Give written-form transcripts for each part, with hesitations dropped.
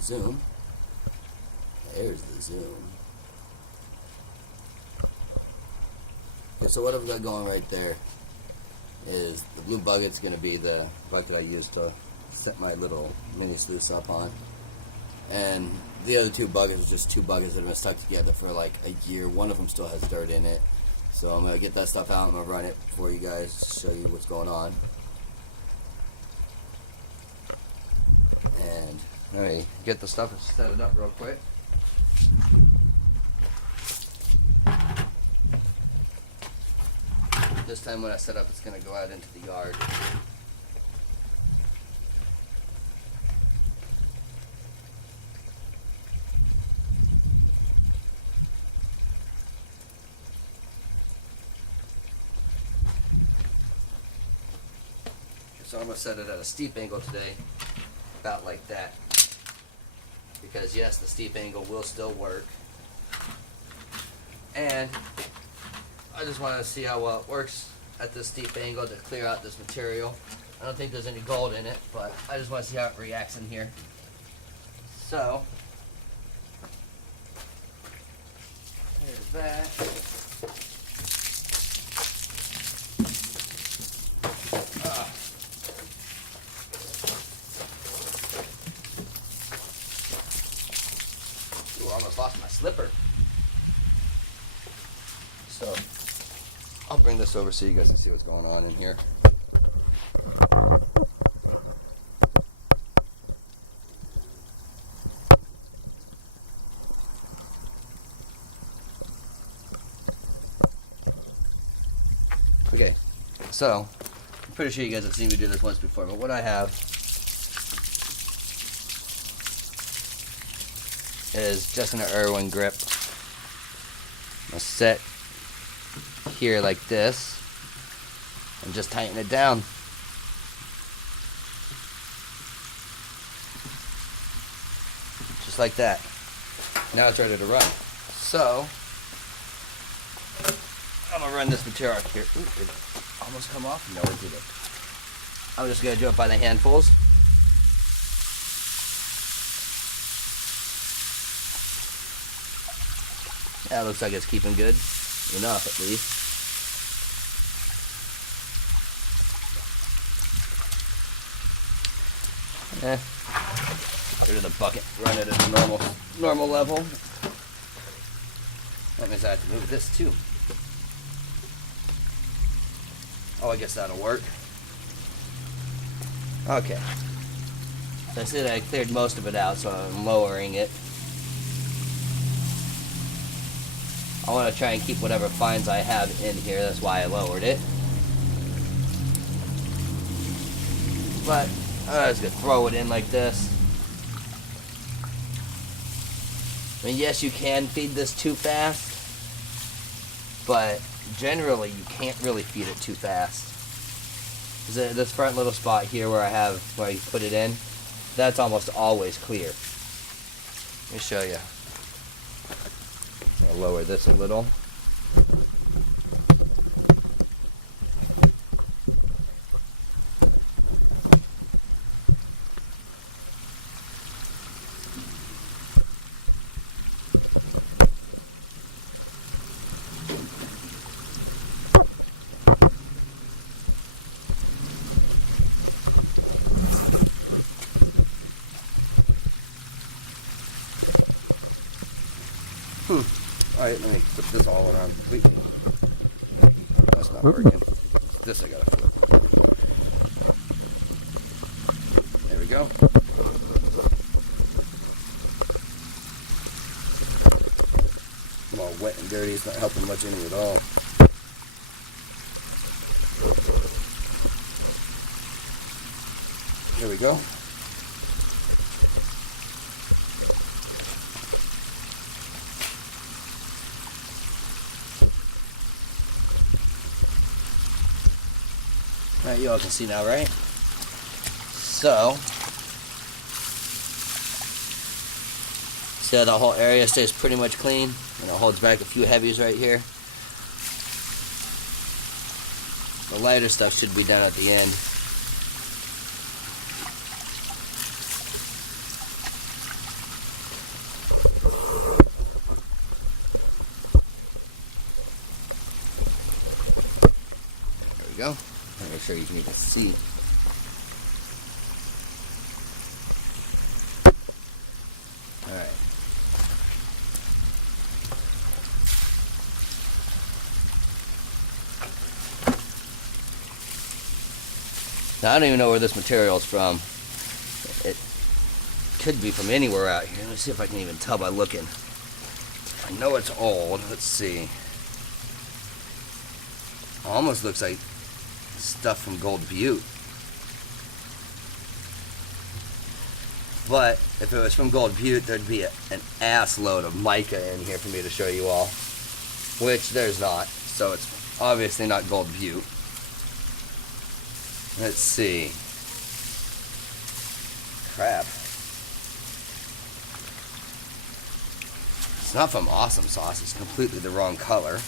zoom. There's the zoom. Okay, so what I've got going right there is the blue bucket's going to be the bucket I use to set my little mini sluice up on. And the other two buckets are just two buckets that have been stuck together for like a year. One of them still has dirt in it. So I'm going to get that stuff out. I'm going to run it for you guys, show you what's going on. And alright, get the stuff and set it up real quick. This time when I set up, it's going to go out into the yard. So I'm going to set it at a steep angle today, about like that. Because yes, the steep angle will still work. And I just want to see how well it works at this steep angle to clear out this material. I don't think there's any gold in it, but I just want to see how it reacts in here. So, there's that. Ooh, I almost lost my slipper. So, I'll bring this over so you guys can see what's going on in here. Okay, so I'm pretty sure you guys have seen me do this once before, but what I have is just an Irwin grip. I'm gonna set here like this and just tighten it down. Just like that. Now it's ready to run. So I'm gonna run this material up here. Ooh, did it almost come off? No, it didn't. I'm just gonna do it by the handfuls. That looks like it's keeping good enough, at least. Get rid of the bucket. Run it at a normal level. That means I have to move this too. Oh, I guess that'll work. Okay. So I said I cleared most of it out, so I'm lowering it. I want to try and keep whatever fines I have in here. That's why I lowered it. But I'm just going to throw it in like this. I mean, yes, you can feed this too fast, but generally you can't really feed it too fast. This front little spot here where I put it in, that's almost always clear. Let me show you. I'll lower this a little. Alright, let me flip this all around completely. That's not working. This I gotta flip. There we go. I'm all wet and dirty, it's not helping much any at all. There we go. Alright, you all can see now, right? So, see how the whole area stays pretty much clean, and it holds back a few heavies right here. The lighter stuff should be done at the end. we go. Make sure you can even see. Alright. Now I don't even know where this material is from. It could be from anywhere out here. Let me see if I can even tell by looking. I know it's old. Let's see. Almost looks like stuff from Gold Butte. But if it was from Gold Butte, there'd be an ass load of mica in here for me to show you all. Which there's not. So it's obviously not Gold Butte. Let's see. Crap. It's not from Awesome Sauce. It's completely the wrong color.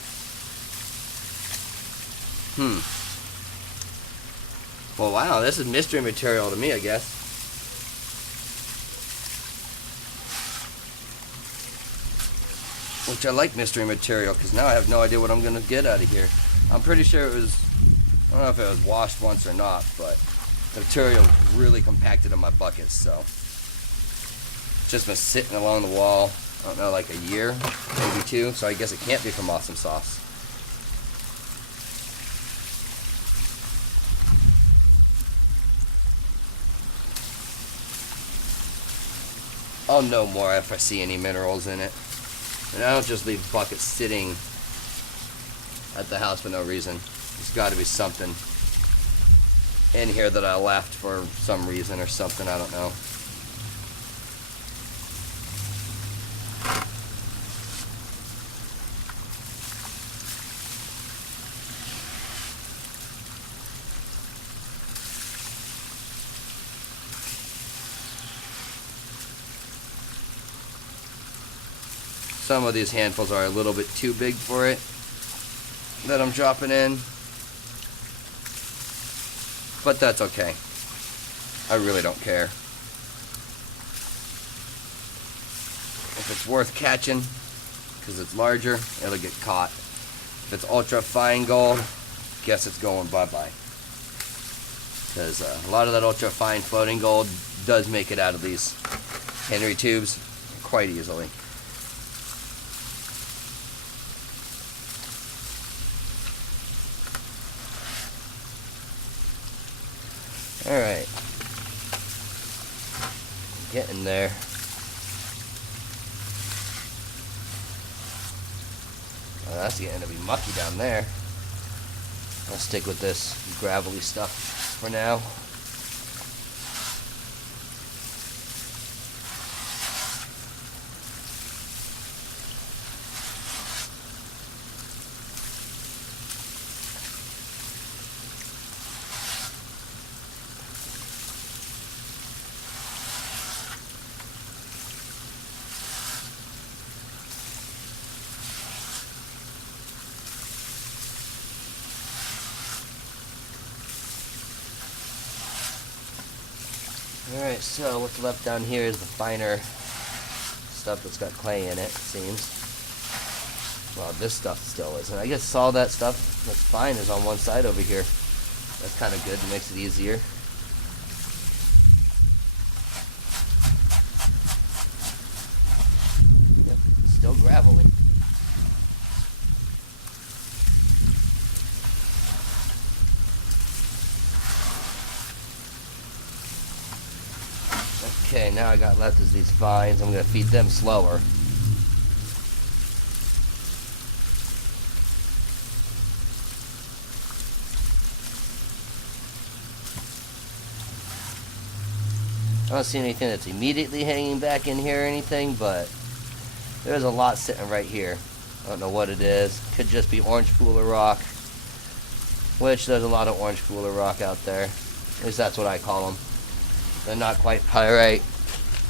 Well, wow. This is mystery material to me, I guess. Which I like mystery material, because now I have no idea what I'm going to get out of here. I'm pretty sure it was... I don't know if it was washed once or not, but the material is really compacted in my buckets, so it's just been sitting along the wall, I don't know, like a year, maybe 2, so I guess it can't be from Awesome Sauce. I'll know more if I see any minerals in it. And I don't just leave buckets sitting at the house for no reason. There's got to be something in here that I left for some reason or something, I don't know. Some of these handfuls are a little bit too big for it that I'm dropping in. But that's okay. I really don't care. If it's worth catching, because it's larger, it'll get caught. If it's ultra fine gold, guess it's going bye-bye. Because a lot of that ultra fine floating gold does make it out of these Henry tubes quite easily. Alright. Getting there. Oh, that's getting to be mucky down there. I'll stick with this gravelly stuff for now. Alright, so what's left down here is the finer stuff that's got clay in it seems. Well, this stuff still isn't. I guess all that stuff that's fine is on one side over here. That's kind of good. It makes it easier. Yep, still gravelly. Okay, now I got left is these vines. I'm going to feed them slower. I don't see anything that's immediately hanging back in here or anything, but there's a lot sitting right here. I don't know what it is. Could just be orange Fuller rock, which there's a lot of orange Fuller rock out there. At least that's what I call them. They're not quite pyrite.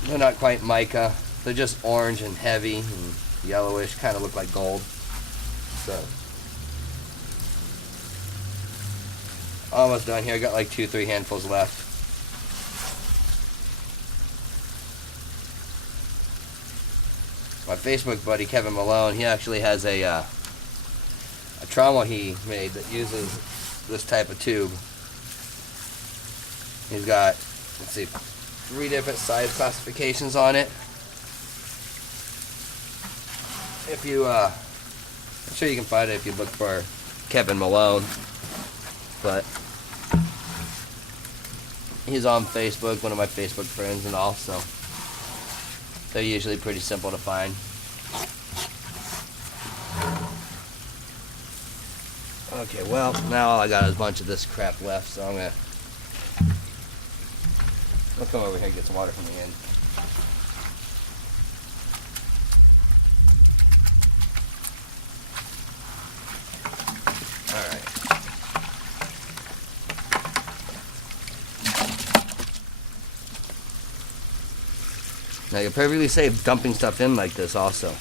They're not quite mica. They're just orange and heavy and yellowish. Kind of look like gold. So, almost done here. I got like 2-3 handfuls left. My Facebook buddy Kevin Malone, he actually has a trommel he made that uses this type of tube. He's got, let's see, 3 different size classifications on it. If you, I'm sure you can find it if you look for Kevin Malone, but he's on Facebook, one of my Facebook friends and all, so they're usually pretty simple to find. Okay, well, now all I got is a bunch of this crap left, so I'll come over here and get some water from the end. Alright. Now you're perfectly safe dumping stuff in like this also.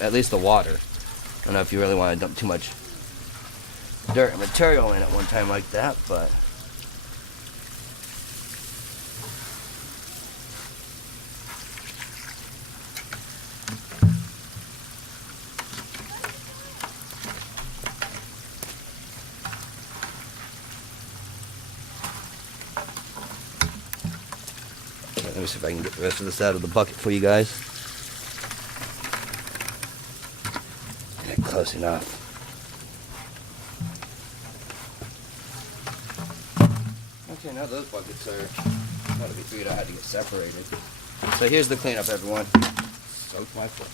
At least the water. I don't know if you really want to dump too much dirt and material in at one time like that, but let me see if I can get the rest of this out of the bucket for you guys. Get it close enough. Okay, now those buckets are got to be figured out how to get separated. So here's the cleanup, everyone. Soak my foot.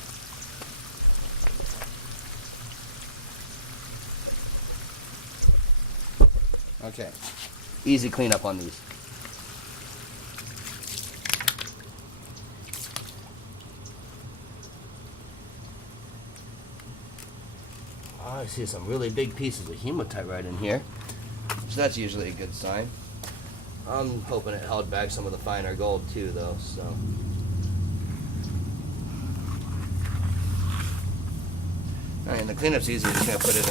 Okay, easy cleanup on these. I see some really big pieces of hematite right in here, so that's usually a good sign. I'm hoping it held back some of the finer gold too, though. So, all right, and the cleanup's easy. We're just gonna put it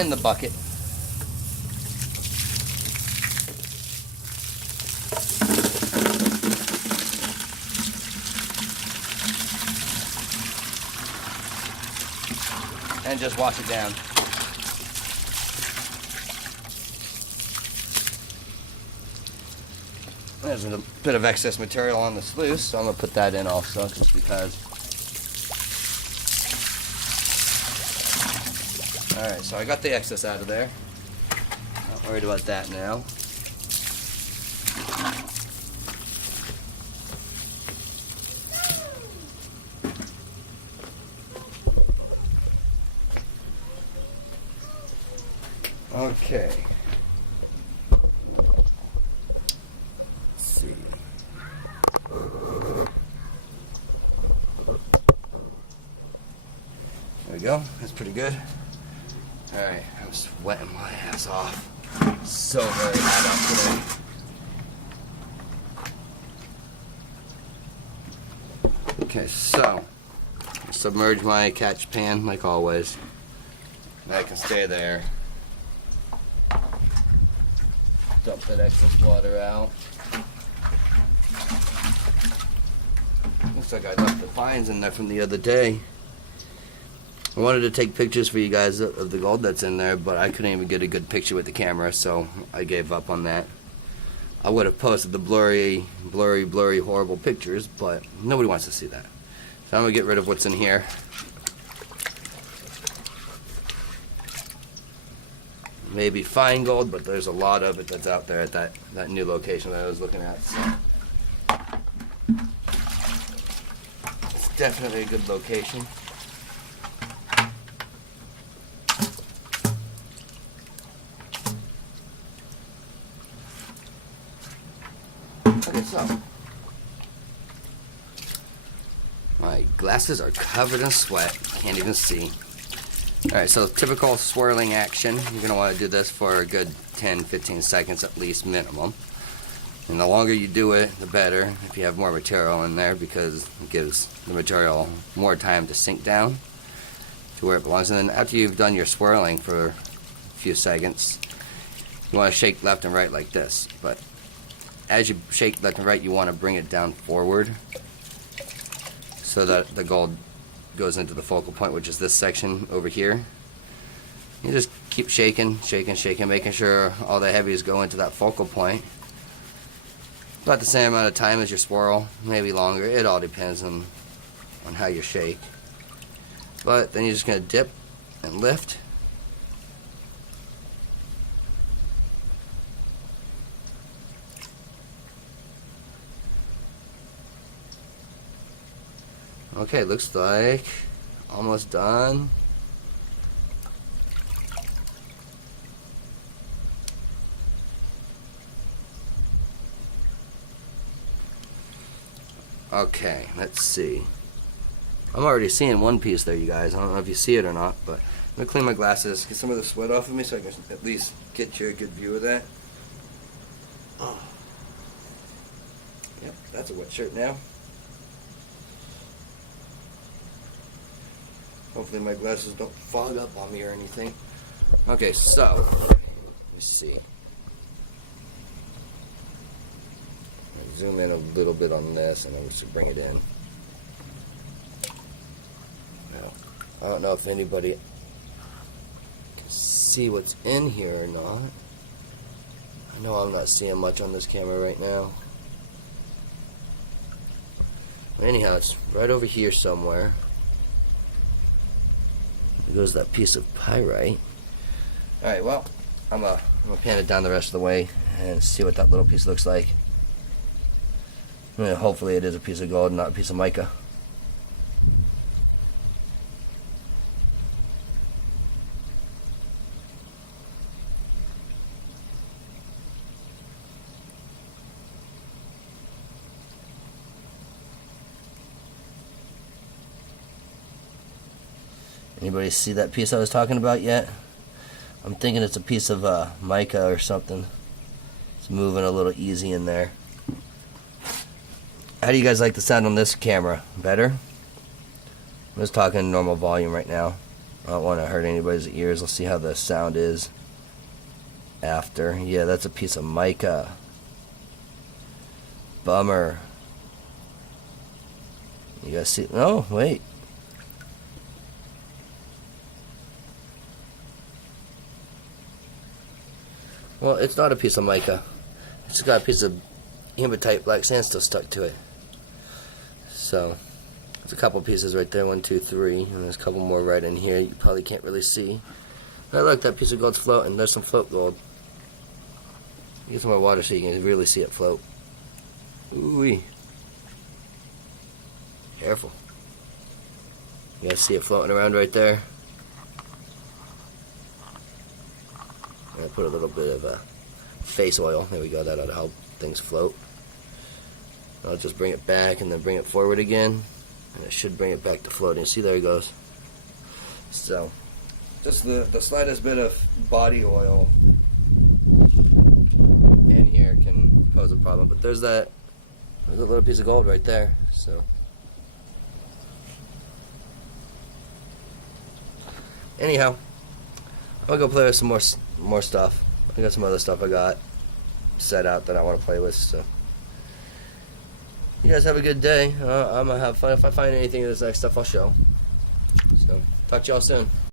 in the bucket. And just wash it down. There's a bit of excess material on the sluice, so I'm going to put that in also, just because. Alright, so I got the excess out of there. Not worried about that now. Okay. Let's see. There we go. That's pretty good. Alright, I'm sweating my ass off. So very hot out today. Okay, so submerge my catch pan like always. That can stay there. Dump that excess water out. Looks like I left the fines in there from the other day. I wanted to take pictures for you guys of the gold that's in there, but I couldn't even get a good picture with the camera, so I gave up on that. I would have posted the blurry, horrible pictures, but nobody wants to see that. So I'm going to get rid of what's in here. Maybe fine gold, but there's a lot of it that's out there at that new location that I was looking at. So it's definitely a good location. Okay, so my glasses are covered in sweat. Can't even see. Alright, so typical swirling action. You're going to want to do this for a good 10-15 seconds at least minimum. And the longer you do it, the better if you have more material in there, because it gives the material more time to sink down to where it belongs. And then after you've done your swirling for a few seconds, you want to shake left and right like this. But as you shake left and right, you want to bring it down forward so that the gold goes into the focal point, which is this section over here. You just keep shaking, making sure all the heavies go into that focal point. About the same amount of time as your swirl, maybe longer. It all depends on how you shake. But then you're just going to dip and lift. Okay, looks like almost done. Okay, let's see. I'm already seeing one piece there, you guys. I don't know if you see it or not, but I'm going to clean my glasses, get some of the sweat off of me so I can at least get you a good view of that. Oh. Yep, that's a wet shirt now. Hopefully my glasses don't fog up on me or anything. Okay, so, let's see. Zoom in a little bit on this and then just bring it in. Now, I don't know if anybody can see what's in here or not. I know I'm not seeing much on this camera right now. But anyhow, it's right over here somewhere. There goes that piece of pyrite. Alright, well, I'm gonna pan it down the rest of the way and see what that little piece looks like. Hopefully it is a piece of gold, not a piece of mica. Anybody see that piece I was talking about yet? I'm thinking it's a piece of mica or something. It's moving a little easy in there. How do you guys like the sound on this camera? Better? I'm just talking normal volume right now. I don't want to hurt anybody's ears. Let's see how the sound is after. Yeah, that's a piece of mica. Bummer. You guys see? Oh, wait. Well, it's not a piece of mica. It's got a piece of hematite black sandstone stuck to it. So, there's a couple pieces right there, 1, 2, 3, and there's a couple more right in here you probably can't really see. But look, that piece of gold's floating. There's some float gold. Get some more water so you can really see it float. Ooh-wee. Careful. You guys see it floating around right there? I put a little bit of face oil. There we go. That ought to help things float. I'll just bring it back and then bring it forward again, and it should bring it back to floating. See, there it goes. So, just the slightest bit of body oil in here can pose a problem. But there's a little piece of gold right there. So, anyhow, I'm gonna go play with some more stuff. I got some other stuff I got set out that I want to play with. So. You guys have a good day. I'm going to have fun. If I find anything of this next stuff, I'll show. So, talk to y'all soon.